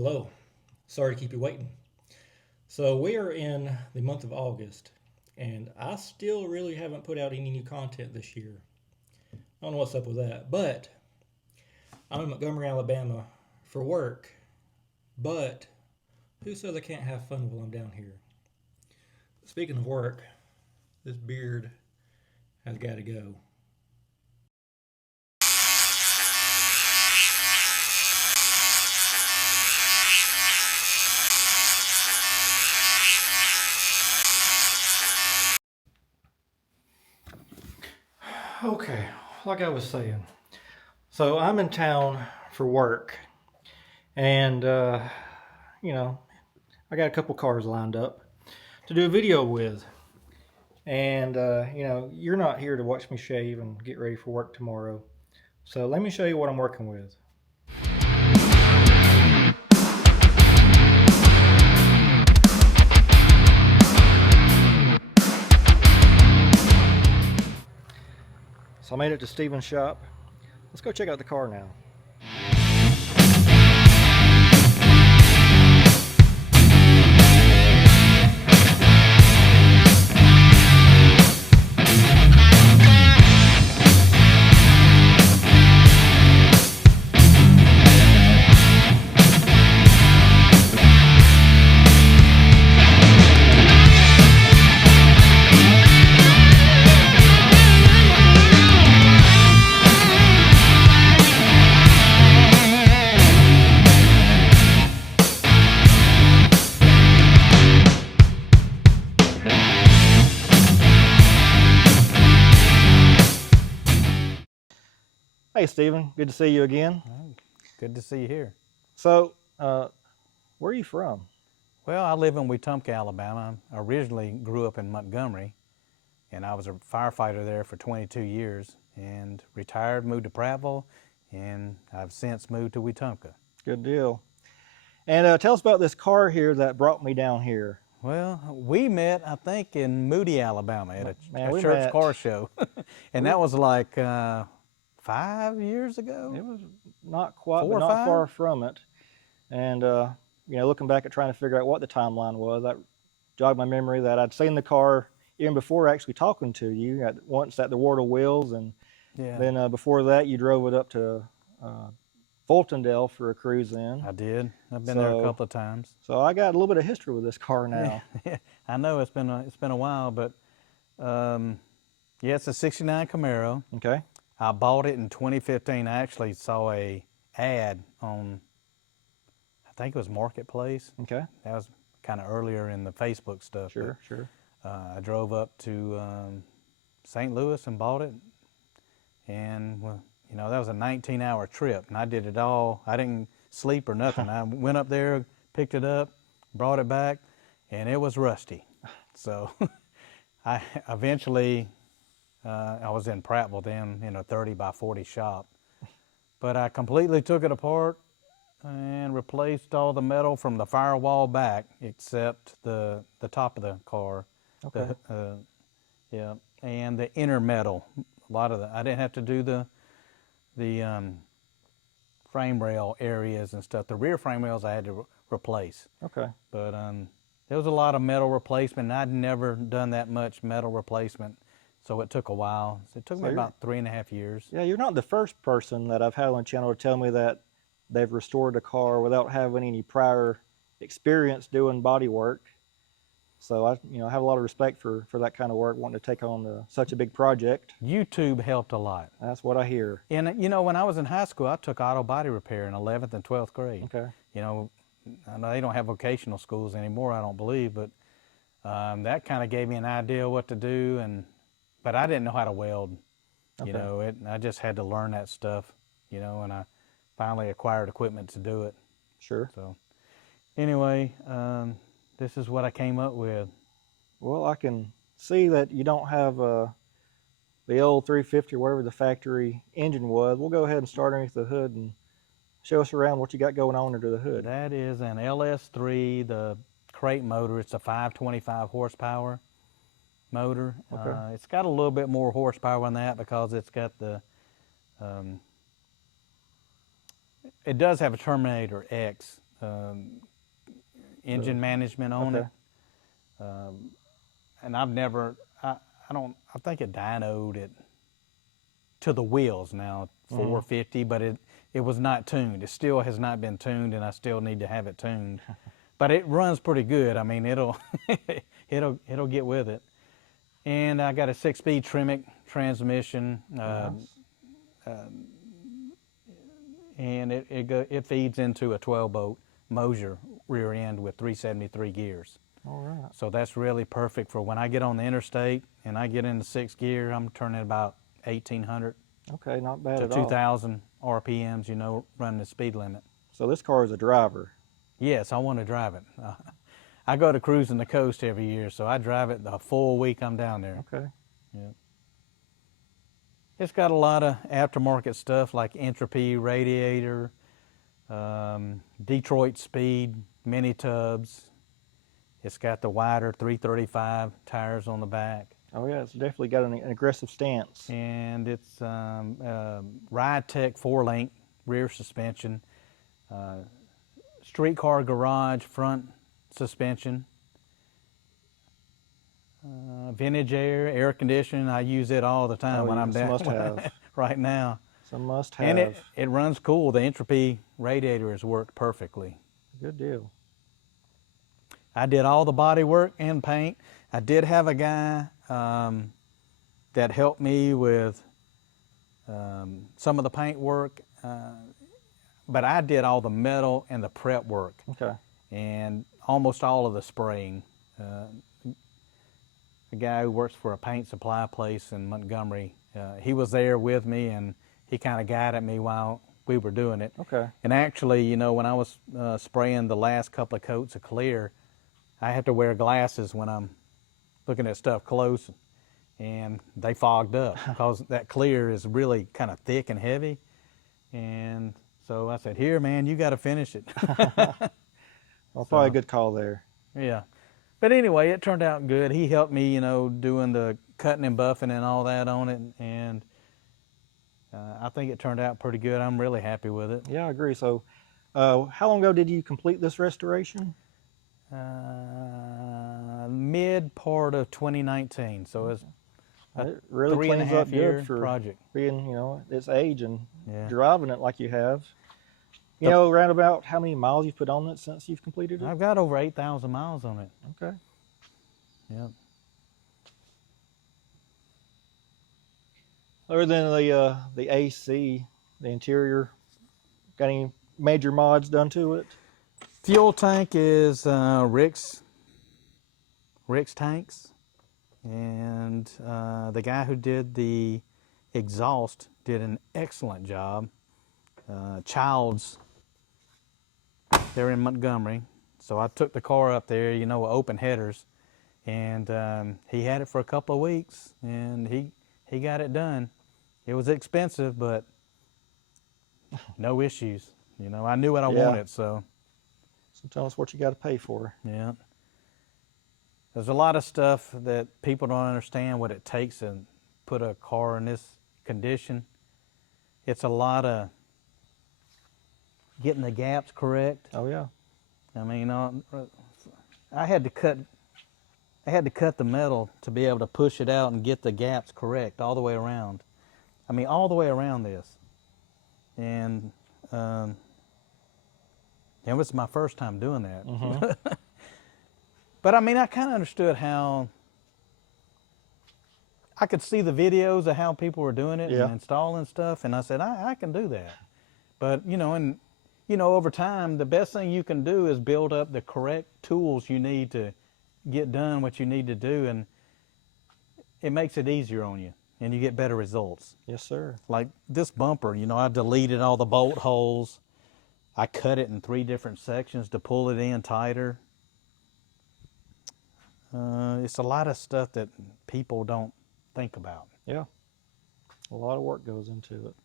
Hello. Sorry to keep you waiting. So we are in the month of August, and I still really haven't put out any new content this year. I don't know what's up with that, but I'm in Montgomery, Alabama for work. But who says I can't have fun while I'm down here? Speaking of work, this beard has got to go. Okay, like I was saying, so I'm in town for work, and I got a couple cars lined up to do a video with, and you're not here to watch me shave and get ready for work tomorrow, so let me show you what I'm working with. So I made it to Steven's shop. Let's go check out the car now. Hey Steven, good to see you again. Oh, good to see you here. So, where are you from? Well, I live in Wetumpka, Alabama. I originally grew up in Montgomery, and I was a firefighter there for 22 years, and retired, moved to Prattville, and I've since moved to Wetumpka. Good deal. And tell us about this car here that brought me down here. Well, we met, I think, in Moody, Alabama at a church met. car show, and that was like 5 years ago? It was not quite, 4 but or not 5? far from it. And looking back at trying to figure out what the timeline was, that jogged my memory that I'd seen the car even before actually talking to you. Once at the Wardle Wheels, and then before that, you drove it up to Fultondale for a cruise in. I did. I've been there a couple of times. So I got a little bit of history with this car now. I know it's been a while, but it's a '69 Camaro. Okay. I bought it in 2015. I actually saw a ad on, I think it was Marketplace. Okay. That was kind of earlier in the Facebook stuff. Sure. I drove up to St. Louis and bought it, and that was a 19-hour trip, and I did it all. I didn't sleep or nothing. I went up there, picked it up, brought it back, and it was rusty. So I eventually. I was in Prattville then in a 30 by 40 shop, but I completely took it apart and replaced all the metal from the firewall back except the top of the car. Okay. And the inner metal. A lot of I didn't have to do the frame rail areas and stuff. The rear frame rails I had to replace. Okay. But there was a lot of metal replacement, and I'd never done that much metal replacement. So it took a while. It took me about 3.5 years. Yeah, you're not the first person that I've had on the channel to tell me that they've restored a car without having any prior experience doing body work. So I have a lot of respect for that kind of work, wanting to take on such a big project. YouTube helped a lot. That's what I hear. And when I was in high school, I took auto body repair in 11th and 12th grade. Okay. I know they don't have vocational schools anymore, I don't believe, but that kind of gave me an idea of what to do, but I didn't know how to weld. Okay. I just had to learn that stuff, and I finally acquired equipment to do it. Sure. So anyway, this is what I came up with. Well, I can see that you don't have the old 350 or whatever the factory engine was. We'll go ahead and start underneath the hood and show us around what you got going on under the hood. That is an LS3, the crate motor. It's a 525 horsepower motor. Okay. It's got a little bit more horsepower than that because it's got the it does have a Terminator X engine management on okay. it. And I've never, I think it dynoed it to the wheels now, 450, but it was not tuned. It still has not been tuned, and I still need to have it tuned. But it runs pretty good. I mean, it'll get with it. And I got a 6-speed Tremec transmission, and it feeds into a 12-bolt Mosier rear end with 373 gears. All right. So that's really perfect for when I get on the interstate and I get into 6th gear. I'm turning about 1,800 Okay, not bad to at all. 2,000 RPMs, you know, running the speed limit. So this car is a driver. Yes, I want to drive it. I go to cruising the coast every year, so I drive it the full week I'm down there. Okay. Yeah. It's got a lot of aftermarket stuff like Entropy radiator, Detroit Speed mini tubs. It's got the wider 335 tires on the back. Oh yeah, it's definitely got an aggressive stance. And it's Ride Tech 4-link rear suspension, streetcar garage front suspension, vintage air conditioning. I use it all the time when I'm down must have. right now. Some must have. And it runs cool. The Entropy radiator has worked perfectly. Good deal. I did all the body work and paint. I did have a guy that helped me with some of the paint work, but I did all the metal and the prep work. Okay. And almost all of the spraying. A guy who works for a paint supply place in Montgomery, he was there with me, and he kind of guided me while we were doing it. Okay. And actually, you know, when I was spraying the last couple of coats of clear, I had to wear glasses when I'm looking at stuff close, and they fogged up because that clear is really kind of thick and heavy. And so I said, "Here, man, you got to finish it." Well, probably a good call there. Yeah. But anyway, it turned out good. He helped me, you know, doing the cutting and buffing and all that on it, and I think it turned out pretty good. I'm really happy with it. Yeah, I agree. So, how long ago did you complete this restoration? Mid part of 2019, so it's It really three and a cleans half up year good for project. being, you know, its age and Yeah. driving it like you have. You know, around about how many miles you've put on it since you've completed it? I've got over 8,000 miles on it. Okay. Yeah. Other than the AC, the interior, got any major mods done to it? Fuel tank is Rick's tanks, and the guy who did the exhaust did an excellent job. Childs, they're in Montgomery, so I took the car up there, you know, with open headers, and he had it for a couple of weeks, and he got it done. It was expensive, but no issues. You know, I knew what I wanted, so. Sometimes what you got to pay for. Yeah. There's a lot of stuff that people don't understand what it takes to put a car in this condition. It's a lot of getting the gaps correct. Oh yeah. I mean, I had to cut the metal to be able to push it out and get the gaps correct all the way around. I mean, all the way around this. And it was my first time doing that. Mm-hmm. But I mean, I kind of understood how, I could see the videos of how people were doing it and installing stuff, and I said, I can do that. But, you know, over time, the best thing you can do is build up the correct tools you need to get done what you need to do, and it makes it easier on you, and you get better results. Yes, sir. Like this bumper, you know, I deleted all the bolt holes. I cut it in 3 different sections to pull it in tighter. It's a lot of stuff that people don't think about. Yeah. A lot of work goes into it.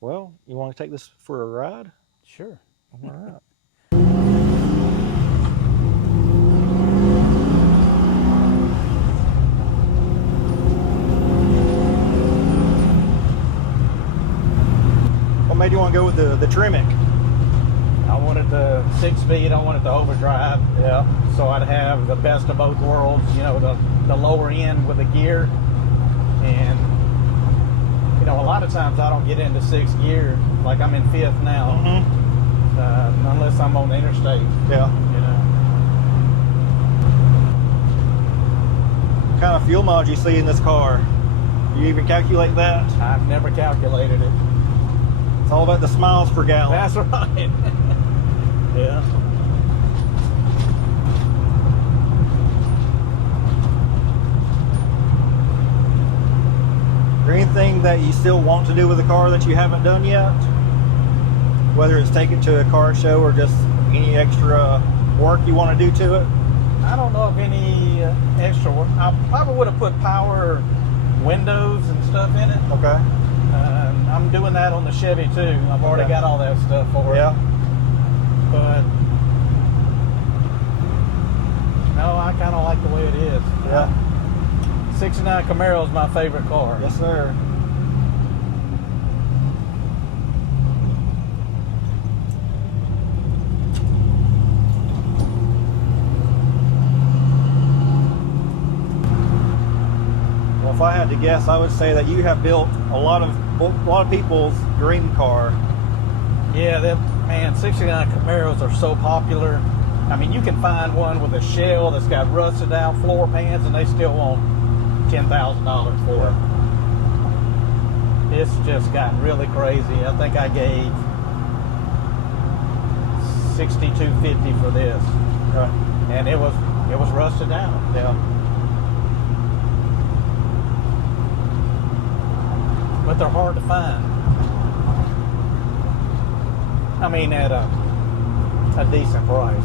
Well, you want to take this for a ride? Sure. All right. What made you want to go with the Tremec? wanted the 6-speed, I wanted the overdrive. Yeah. So I'd have the best of both worlds, you know, the lower end with the gear. And, you know, a lot of times I don't get into 6th gear, like I'm in 5th now, unless I'm on the interstate. Yeah. You know. What kind of fuel mileage you see in this car? Do you even calculate that? I've never calculated it. It's all about the miles per gallon. That's right. Yeah. Is there anything that you still want to do with the car that you haven't done yet? Whether it's take it to a car show or just any extra work you want to do to it? I don't know of any extra work. I probably would have put power windows and stuff in it. Okay. I'm doing that on the Chevy too. I've already got all that stuff for it. Yeah. But no, I kind of like the way it is. Yeah. 69 Camaro is my favorite car. Yes, sir. Well, if I had to guess, I would say that you have built a lot of people's dream car. Yeah, man, 69 Camaros are so popular. I mean, you can find one with a shell that's got rusted out floor pans, and they still want $10,000 for it. It's just gotten really crazy. I think I gave $6,250 for this, and it was rusted out. Yeah. But they're hard to find. I mean, at a decent price.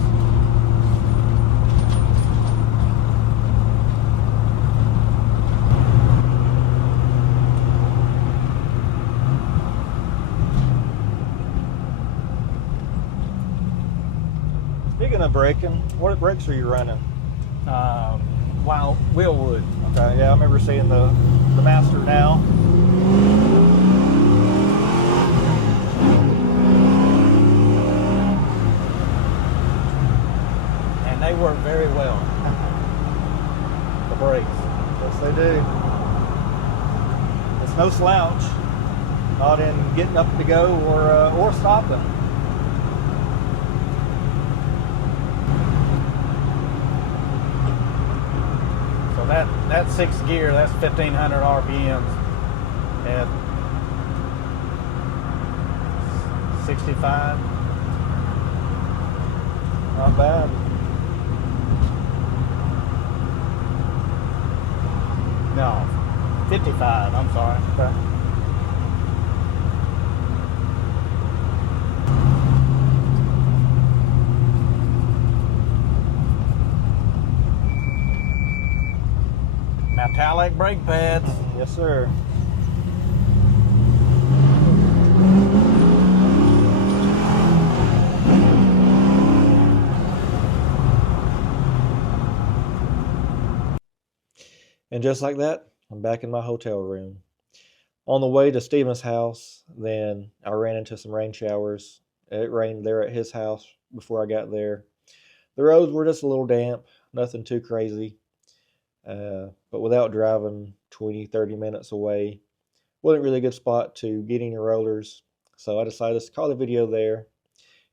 Speaking of braking, what brakes are you running? Wild Wheelwood. Okay, yeah, I remember seeing the Master now. And they work very well. The brakes. Yes, they do. It's no slouch, not in getting up to go or stopping. So that 6th gear, that's 1,500 RPMs at 65. Not bad. No, 55. I'm sorry. Okay. Metallic brake pads. Yes, sir. And just like that, I'm back in my hotel room. On the way to Steven's house, then I ran into some rain showers. It rained there at his house before I got there. The roads were just a little damp, nothing too crazy. But without driving 20, 30 minutes away, wasn't really a good spot to get any rollers. So I decided to call the video there.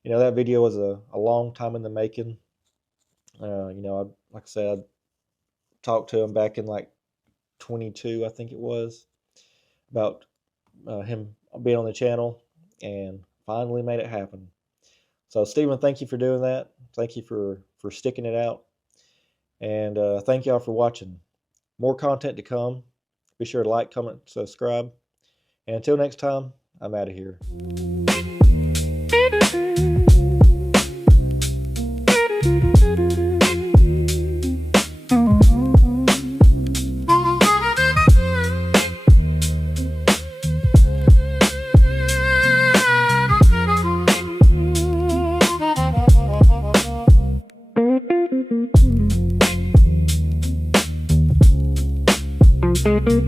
You know, that video was a long time in the making. You know, like I said, I talked to him back in like 22, I think it was, about him being on the channel, and finally made it happen. So Steven, thank you for doing that. Thank you for sticking it out. And thank y'all for watching. More content to come. Be sure to like, comment, subscribe. And until next time, I'm out of here.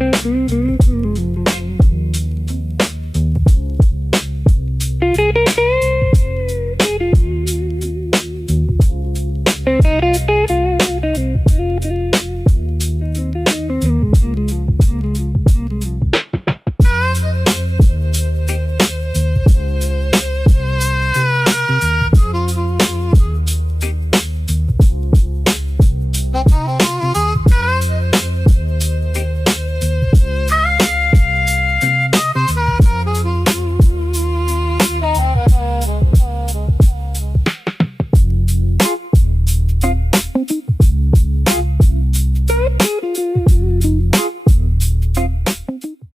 Mm-hmm.